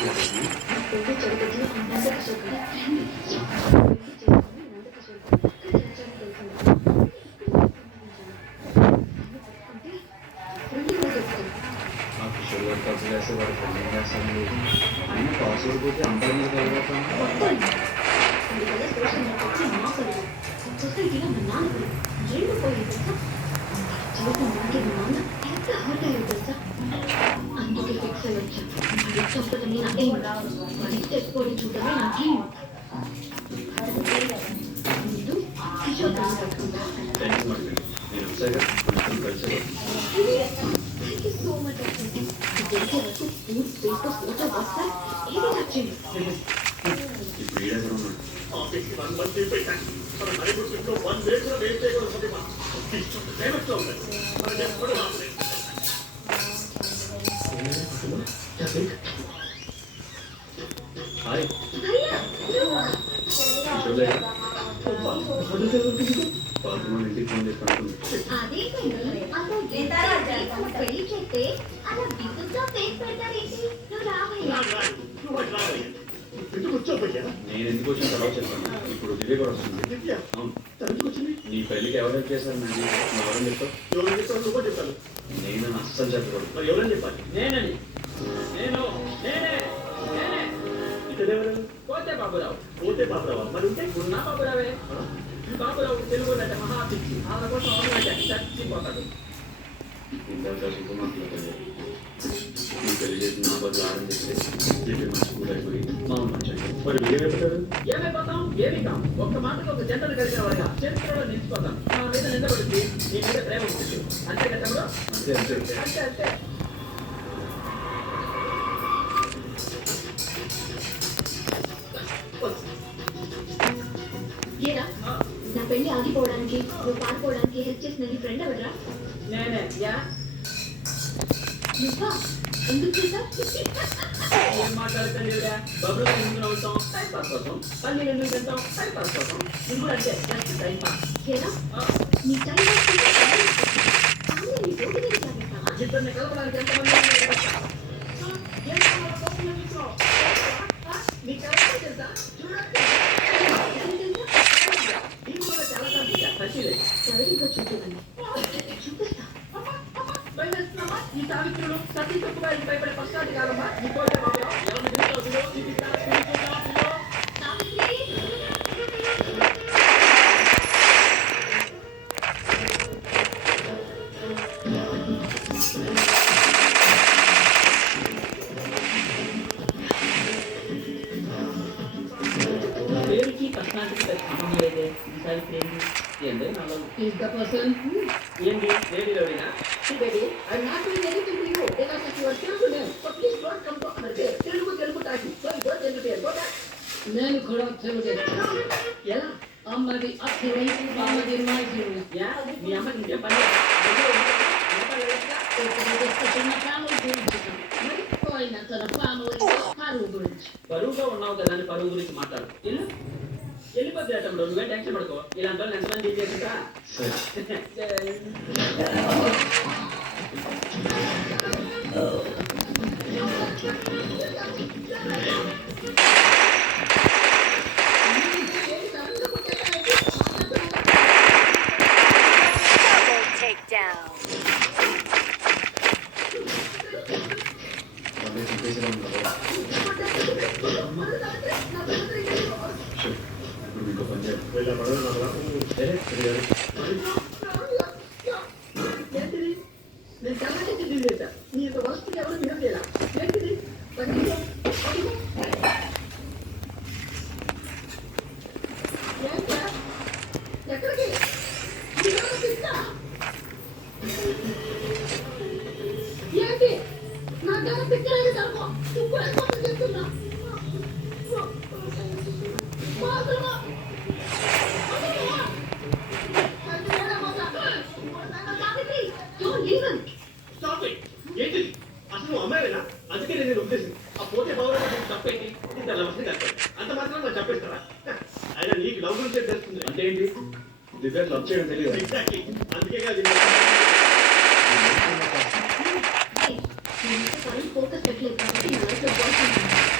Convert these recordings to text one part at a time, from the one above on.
పెళ్లి జరుగుతున్న నందకిషోర్ గారి ఫ్రెండ్ సొసైటీలో మా నాన్న ఏళ్ళు పోయి తెలుసా జీవితం నాకే మా నాన్న ఎంత హర్ట్ అయ్యో తెలుసా అందుకే ఫిక్స్ అయ్యి వచ్చా అది చంపడమే నా ఎయిమ్ అది తెచ్చుకొని చూడమే నా డ్రీమ్ ముందు కిషోర్ గారిని కట్టుకుంటా థ్యాంక్ యూ సో మచ్ అసలు దొరికే వరకు ఫోటో వస్తా ఏది నచ్చింది ఆఫీస్కి 1 మంత్ పెట్టాను మన నైబర్స్ ఇంట్లో 1 డే కూడా వేస్ట్ చేయకూడదు సత్యమా ఫేమస్లో ఉన్నాయి మనం ఎప్పుడు రాలేదు హాయ్ ఇంటికి ఫోన్ నేను ఎందుకు వచ్చిన తర్వాత చెప్తాను ఇప్పుడు దివ్య కూడా వస్తుంది అవును నీ పెళ్లికి ఎవరు హెల్ప్ చేశారు నాకు ఎవరని చెప్తావు ఎవరైనా చెప్తాను నువ్వు చెప్తాను నేను అస్సలు చెప్పకూడదు మరి ఎవరైనా చెప్పాలి నేనని నేను నేనే నేనే ఇతడెవరు పోతే బాబురావు మరి ఉంటే ఉన్న బాబురావే బాబురావు తెలుగు అంటే మహా పిచ్చి ఆమె కోసం చచ్చిపోతాడు ఇందాక శుభమాటలు నీ పెళ్లి చేసి నా బదులు ఆరంభిస్తే దివ్య మంచి కూడా అయిపోయి మామూలు మంచి మరి ఏమైపోతాడు ఏమైపోతాం ఏమి కాం ఒక్క మాటలో ఒక జంటలు కలిగిన వాడిగా చరిత్రలో నిలిచిపోతాం నా మీద నిలబడింది నీ మీద ప్రేమ ఉంటుంది అంతే కదా అంతే అంతే అంతే అంతే ఏరా నా పెళ్లి ఆగిపోవడానికి నువ్వు పారిపోవడానికి హెల్ప్ చేసిన నీ ఫ్రెండ్ ఎవడరా నేనే యా నువ్వా ఎందుకు చేసా ఏం మాట్లాడుతుండేవిరా బబులు ఎందుకు నవ్వుతాం టైం పాస్ కోసం పల్లి ఎందుకు తింటాం టైం పాస్ కోసం నువ్వు అంటే జస్ట్ టైం పాస్ ఏరా నీ టైం ఇద్దరిని కలపడానికి ఎంతమంది నీకు తెలుసా చూడండి చూపిస్తా ఈ సావిత్రులు సతీ తప్పుగా భయపడే పశ్చాతి కాలమ్మా నీకోటే పేరుకి పర్సనాలిటీకి సంబంధం లేదే ఈసారి ఫ్రెండ్ ఏంది నాలో ఈజ్ ద పర్సన్ ఏంది రేడియోనా baby, I'm not doing anything to you because if you are children, so please don't come to our day. Telugu talking. So you don't interfere. Go back. నేను కూడా తెలుగు ఎలా అమ్మది అక్కడి అమ్మది మాది యా మీ అమ్మ ఇంకే పని పరువుగా ఉన్నావు కదా అని పరువు గురించి మాట్లాడు వెళ్ళిపోతే తమ్ముడు నువ్వే టెన్షన్ పడుకో ఇలాంటి వాళ్ళు ఎంతమంది డీల్ చేసుకుంటా నేను చాలా డీల్ చేశా నీ యొక్క వస్తువులు ఎవరు బిహేవ్ చేయాలా ఏంటిది ఎక్కడికి ఏంటి నా దగ్గర పిక్కలేదు తనుకో తుప్పు వేసుకోమని చెప్తున్నా అసలు అమ్మాయినా అందుకే నేను ఉద్దేశం ఆ పోతే బాగా తప్పేంటి ఇంత లవస్ని కట్టాను అంత మాత్రం మనం చెప్పేస్తారా ఆయన నీకు లవ్ గురించి తెలుస్తుంది అంటే ఏంటి దివ్య లవ్ చేయడం తెలియదు ఎగ్జాక్ట్లీ అందుకే ఫోకస్ పెట్టలేదు కాబట్టి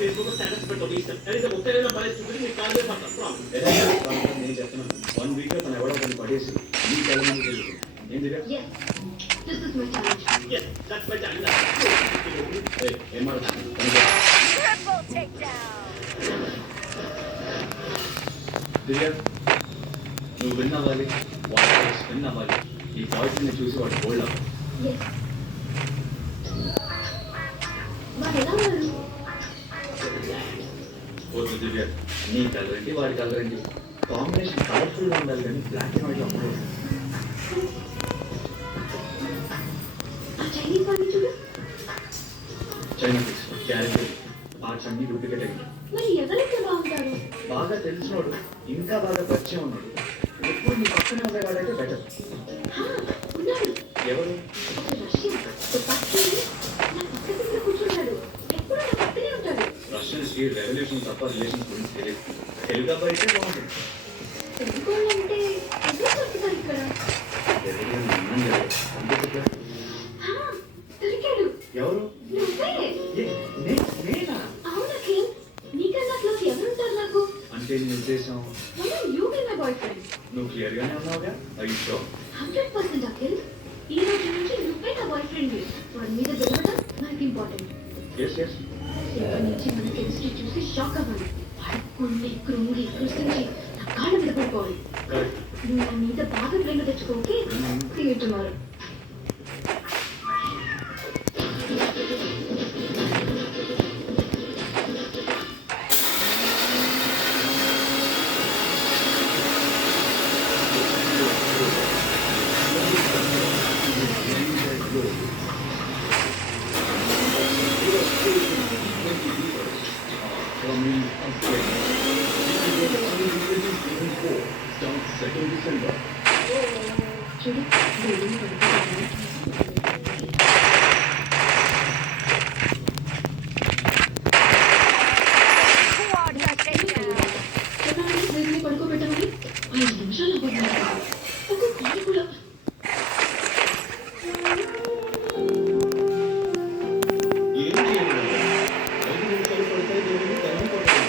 ఫేస్బుక్ స్టేటస్ పెట్టడం ఇష్టం కనీసం ఒక్కరైనా పరిస్థితి మీకు కాల్ చేస్తాను నేను చెప్తున్నాను 1 వీక్ లో తను ఎవడో కొన్ని పడేసి మీ కళ్ళ ముందు తెలుసు ఏం దిగా Yes, this is my challenge. Yes, that's my challenge. ఏం మాట్లాడుతున్నాను Triple takedown. దివ్య నువ్వు విన్ అవ్వాలి వాడు స్పిన్ అవ్వాలి ఈ బాయ్స్ ని చూసి వాడు గోల్డ్ అవ్వాలి Yes. వాడు ఎలా ఉన్నారు? వద్దు దివ్య నీ కలరేంటి వాడి కలరేంటి కాంబినేషన్ కలర్ఫుల్ గా ఉండాలి కానీ బ్లాక్ అండ్ వైట్ అప్పుడు ఆ చైనీస్ వాడిని చూడు. చైనా ఫిక్స్ క్యారెక్టర్ పార్ట్స్ అన్ని డూప్లికేట్ అయ్యింది మరి ఎవరైతే బాగుంటారు? బాగా తెలిసినోడు ఇంకా బాగా పరిచయం ఉన్నాడు ఎప్పుడు నీ పక్కనే ఉండేవాడైతే బెటర్ హా, ఉన్నాడు. ఎవరు ఒక రష్యన్, ఒక పక్కనే నా పక్క దగ్గర కూర్చుంటాడు. ఎప్పుడు నా పక్కనే ఉంటాడు. రష్యన్స్ కి రెవల్యూషన్ తప్ప రిలేషన్స్ గురించి తెలియదు తెలుగు అయితే బాగుంటుంది తెలుసుకోవాలంటే ఎవరు చెప్తారు ఇక్కడ? తెలుగు అన్నం లేదు అందుకే హా, దొరికాడు. ఎవరు నువ్వే. నేనా అవునా కిమ్? నీకన్నా క్లోజ్ ఎవరుంటారు నాకు? అంటే నీ ఉద్దేశం మనం you be my boy friend. నువ్వు క్లియర్ గానే ఉన్నావుగా అయ్యి షో 100% అఖిల్. ఈ రోజు నుంచి నువ్వే నా బాయ్ ఫ్రెండ్. వాడి మీద గెలవడం నాకు ఇంపార్టెంట్. ఎస్ ఎస్ ఇప్పటి నుంచి మన కెమిస్ట్రీ చూసి షాక్ అవ్వాలి. వాడు కొన్ని కృంగి కృషించి నా కాళ్ళ మీద పడిపోవాలి. నువ్వు నా మీద బాగా ప్రేమ తెచ్చుకోకే. See you tomorrow. చూడు, బిల్డింగ్ పడిపోతుంది. Quadra takedown. చెప్పండి, బిల్డింగ్ పడుకోబెట్టమని 5 నిమిషాలు అవ్వదు. ఒక కాలు కూడా ఏం చేయలేదు 5 నిమిషాలు పడితే దేవుని తనం పడుతుంది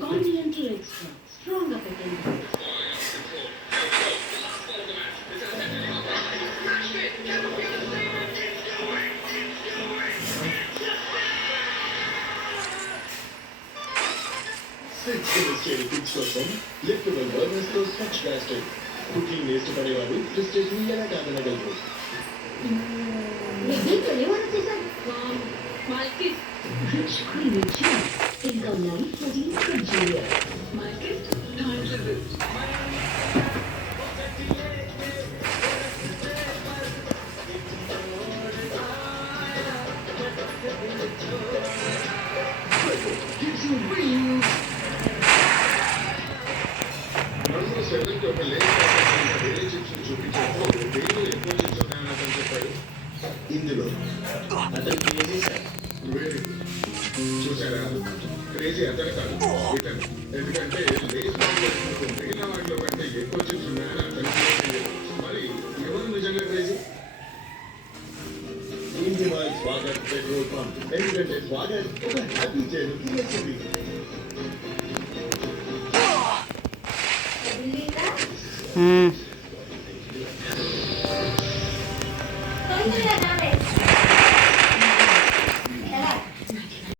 Continental Extra, strong up again. Liquid burners తో స్వచ్ఛ ప్లాస్టిక్ కుకింగ్ ఇష్టపడేవారు ఫ్రిస్టేషన్ ఎలా కాదనగలరు మీకు ఏమైనా చేశారు? Malkis. Rich creamy cheese. ఇంకా ఉన్నాయి పుదీన కంజీరియా. Malkis, time to lose. Gives you real. మనలో సెవెన్కి ఒక లేట్ వేరే చిప్స్ చూపించినప్పుడు వేరే ఎక్కువ చిప్స్ ఉన్నాయని అతను చెప్పాడు ఇందులో అతనికి ఏం చేశారు వేరే చూసారా క్రేజీ అతను కాదు ఇతను ఎందుకంటే లేస్ మిగిలిన వాటిలో కంటే ఎక్కువ చిప్స్ ఉన్నాయని అతనికి తెలియదు. మరి ఎవరు నిజంగా క్రేజీ ఇంటి వాళ్ళ స్వాగత్ పెట్రోల్ పంప్ ఎందుకంటే స్వాగత్ ఒక హ్యాపీ చేయడం తెలియదు తొందరగా